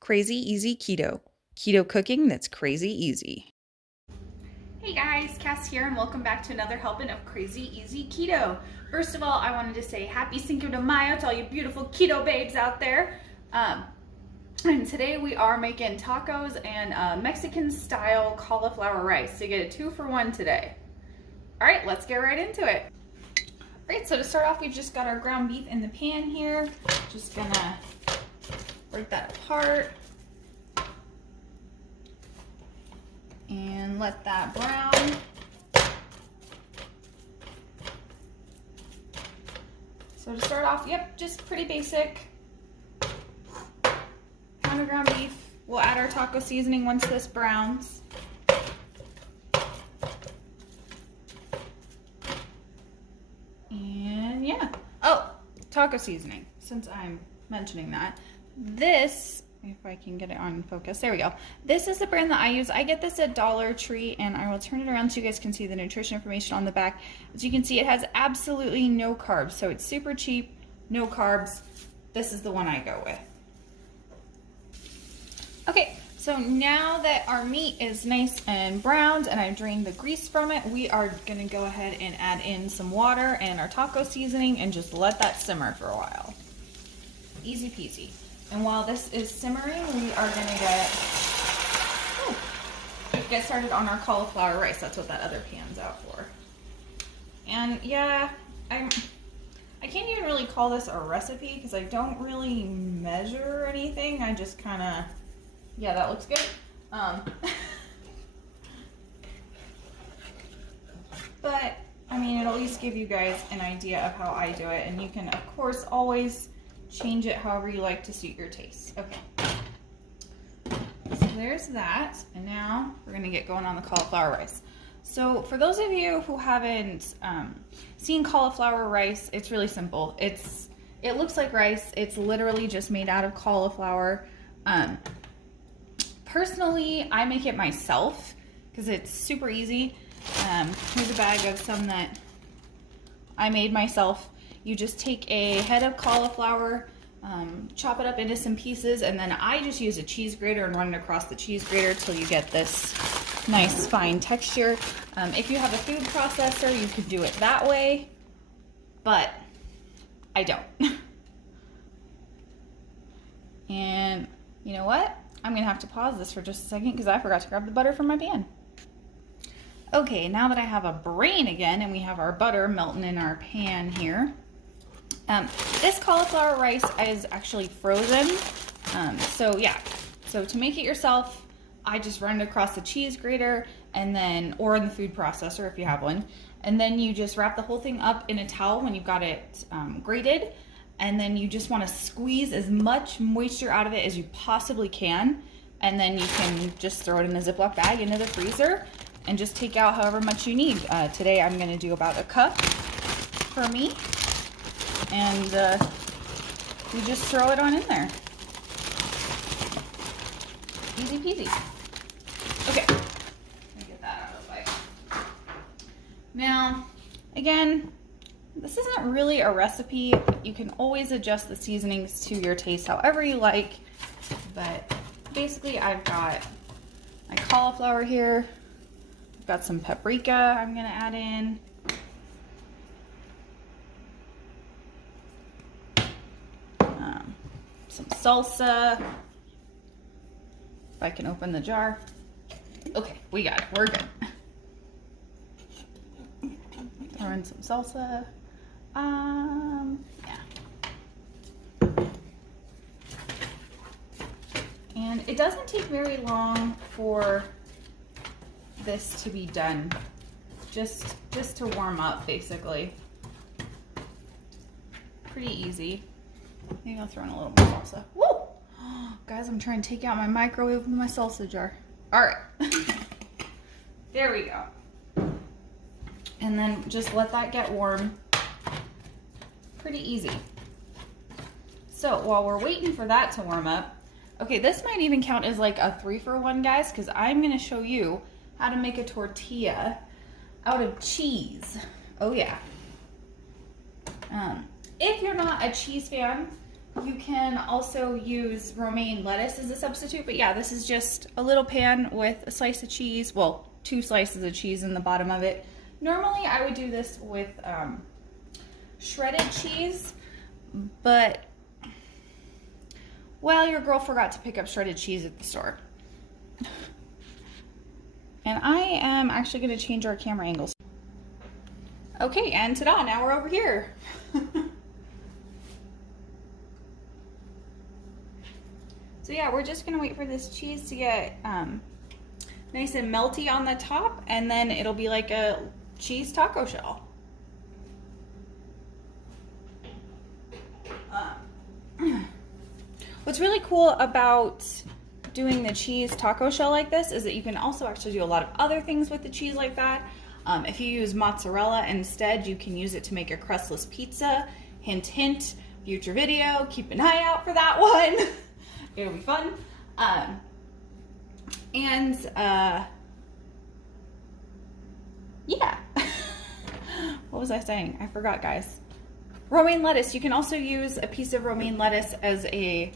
Crazy Easy Keto. Keto cooking that's crazy easy. Hey guys, Cass here, and welcome back to another helping of Crazy Easy Keto. First of all, I wanted to say happy Cinco de Mayo to all you beautiful keto babes out there. And today we are making tacos and Mexican style cauliflower rice. So you get a 2-for-1 today. All right, let's get right into it. All right, so to start off, we've just got our ground beef in the pan here. Just gonna break that apart. And let that brown. So to start off, yep, just pretty basic. Pound of ground beef. We'll add our taco seasoning once this browns. And yeah. Oh, taco seasoning, since I'm mentioning that. This, if I can get it on focus, there we go. This is the brand that I use. I get this at Dollar Tree, and I will turn it around so you guys can see the nutrition information on the back. As you can see, it has absolutely no carbs, so it's super cheap, no carbs. This is the one I go with. Okay, so now that our meat is nice and browned and I've drained the grease from it, we are gonna go ahead and add in some water and our taco seasoning and just let that simmer for a while. Easy peasy. And while this is simmering, we are gonna get started on our cauliflower rice. That's what that other pan's out for. And yeah, I can't even really call this a recipe because I don't really measure anything. I just kind of, yeah, that looks good. But I mean, it'll at least give you guys an idea of how I do it, and you can, of course, always change it however you like to suit your taste. Okay, so there's that, and now we're gonna get going on the cauliflower rice. So for those of you who haven't seen cauliflower rice, it's really simple. It looks like rice. It's literally just made out of cauliflower. Personally, I make it myself because it's super easy. Here's a bag of some that I made myself. You just take a head of cauliflower, chop it up into some pieces, and then I just use a cheese grater and run it across the cheese grater till you get this nice fine texture. If you have a food processor, you could do it that way, but I don't. And you know what? I'm gonna have to pause this for just a second because I forgot to grab the butter from my pan. Okay, now that I have a brain again and we have our butter melting in our pan here, this cauliflower rice is actually frozen. So yeah, so to make it yourself, I just run it across the cheese grater and then, or in the food processor if you have one, and then you just wrap the whole thing up in a towel when you've got it grated, and then you just want to squeeze as much moisture out of it as you possibly can, and then you can just throw it in a Ziploc bag into the freezer and just take out however much you need. Today I'm going to do about a cup for me. And you just throw it on in there. Easy peasy. Okay, let me get that out of the way. Now, again, this isn't really a recipe. You can always adjust the seasonings to your taste however you like. But basically, I've got my cauliflower here. I've got some paprika I'm gonna add in. Some salsa. If I can open the jar. Okay, we got it. We're good. Throw in some salsa. Yeah. And it doesn't take very long for this to be done. Just to warm up, basically. Pretty easy. Maybe I'll throw in a little more salsa. Woo! Guys, I'm trying to take out my microwave with my salsa jar. All right. There we go. And then just let that get warm. Pretty easy. So while we're waiting for that to warm up, okay, this might even count as like a 3-for-1, guys, because I'm going to show you how to make a tortilla out of cheese. Oh, yeah. If you're not a cheese fan, You can also use romaine lettuce as a substitute, but yeah, this is just a little pan with a slice of cheese, well, 2 slices of cheese in the bottom of it. Normally I would do this with shredded cheese, but, well, your girl forgot to pick up shredded cheese at the store. And I am actually going to change our camera angles. Okay, and ta-da, now we're over here. So yeah, we're just gonna wait for this cheese to get nice and melty on the top, and then it'll be like a cheese taco shell. What's really cool about doing the cheese taco shell like this is that you can also actually do a lot of other things with the cheese like that. If you use mozzarella instead, you can use it to make a crustless pizza. Hint, hint, future video, keep an eye out for that one. It'll be fun. Yeah. What was I saying? I forgot, guys. Romaine lettuce. You can also use a piece of romaine lettuce as a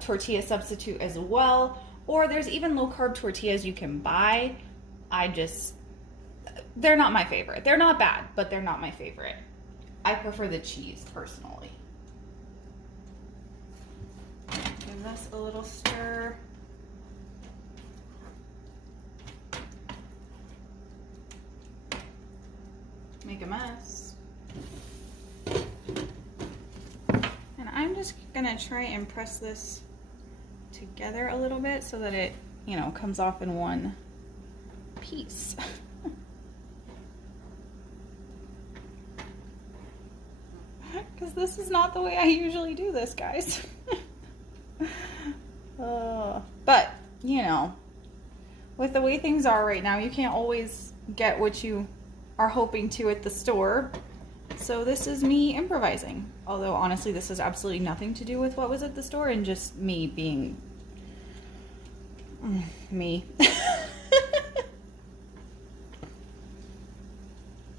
tortilla substitute as well. Or there's even low-carb tortillas you can buy. They're not my favorite. They're not bad, but they're not my favorite. I prefer the cheese, personally. Give this a little stir. Make a mess. And I'm just gonna try and press this together a little bit so that it, comes off in one piece. Because this is not the way I usually do this, guys. But, with the way things are right now, you can't always get what you are hoping to at the store. So this is me improvising. Although, honestly, this has absolutely nothing to do with what was at the store and just me being me.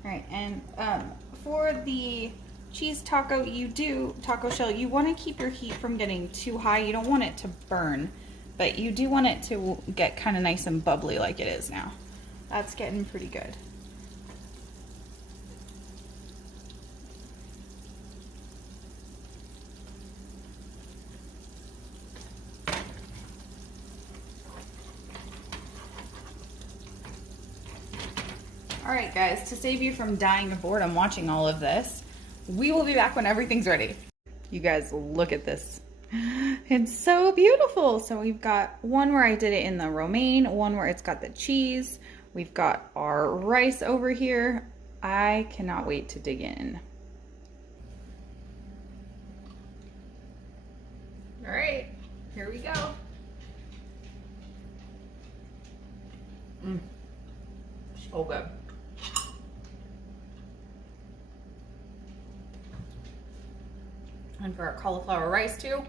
Alright, and for the cheese taco shell, you want to keep your heat from getting too high. You don't want it to burn, but you do want it to get kind of nice and bubbly like it is now. That's getting pretty good. Alright guys, to save you from dying of boredom watching all of this, we will be back when everything's ready. You guys, look at this. It's so beautiful. So we've got one where I did it in the romaine, one where it's got the cheese. We've got our rice over here. I cannot wait to dig in. All right, here we go. So good. And for our cauliflower rice too.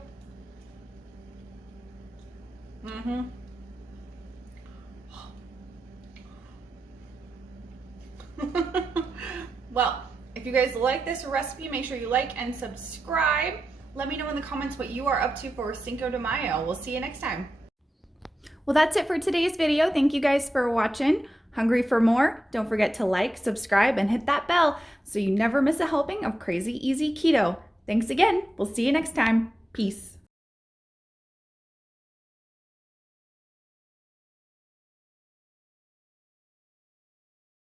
Well, if you guys like this recipe, make sure you like and subscribe. Let me know in the comments what you are up to for Cinco de Mayo. We'll see you next time. Well, that's it for today's video. Thank you guys for watching. Hungry for more? Don't forget to like, subscribe, and hit that bell so you never miss a helping of Crazy Easy Keto. Thanks again. We'll see you next time. Peace.